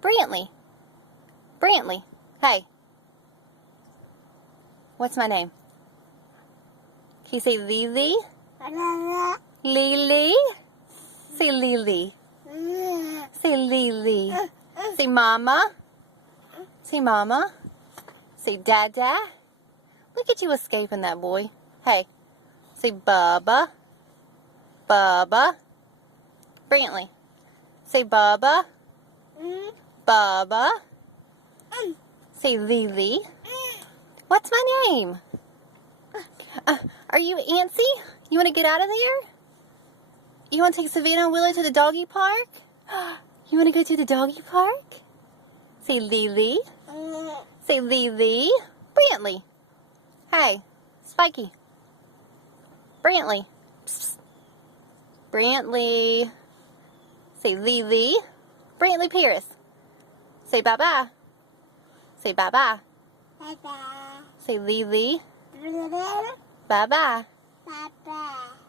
Brantley. Brantley. Hey. What's my name? Can you say Lily? Lily? Say Lily. Say Lily. Say Mama. Say Mama. Say Dada. Look at you escaping that boy. Hey. Say Bubba. Bubba. Brantley. Say Bubba. Bubba. Say Lily. What's my name? Are you antsy? You want to get out of there? You want to take Savannah and Willow to the doggy park? You want to go to the doggy park? Say Lily. Say Lily. Brantley. Hey, Spiky. Brantley. Psst. Brantley. Say Lily. Brantley Pierce. Say bye-bye. Say bye-bye. Bye-bye. Say Lily. Bye-bye. Bye-bye. Bye-bye.